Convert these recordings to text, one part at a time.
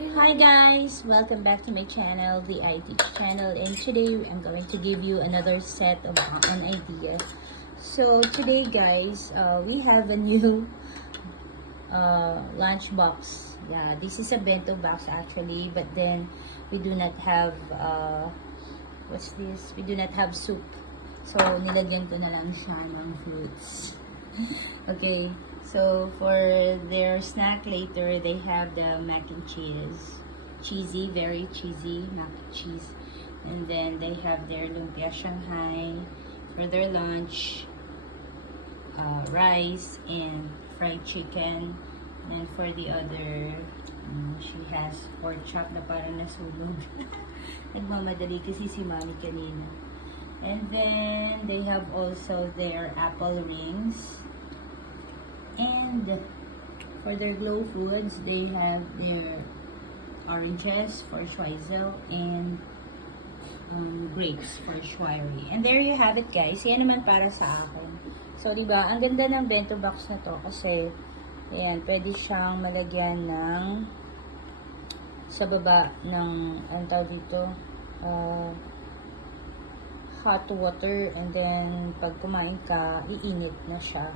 Hi guys, welcome back to my channel, the iTeach channel, and today I'm going to give you another set of an idea. So today guys, we have a new lunch box. Yeah, this is a bento box actually, but then we do not have what's this? We do not have soup. So nilagyan ko na lang siya ng fruits. Okay, so for their snack later, they have the mac and cheese. Cheesy, very cheesy mac and cheese. And then they have their lumpia Shanghai. For their lunch, rice and fried chicken. And for the other, she has pork chop na parang nasunog. Nagmamadali kasi si mami kanina. And then they have also their apple rings. And for their glow foods, they have their oranges for Schweitzel and grapes for Schwery. And there you have it guys. Yan naman para sa akin. So, diba, ang ganda ng bento box na to kasi ayan, pwede siyang malagyan ng sa baba ng ang tawag dito hot water, and then pag kumain ka, iinit na siya.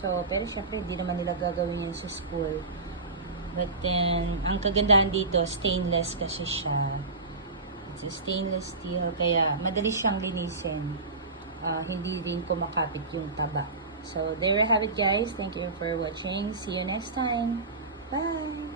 So, pero syempre, hindi naman nila gagawin yun sa school. But then, ang kagandahan dito, stainless kasi siya. It's a stainless steel, kaya madali siyang linisin. Hindi rin kumakapit yung taba. So, there you have it guys. Thank you for watching. See you next time. Bye!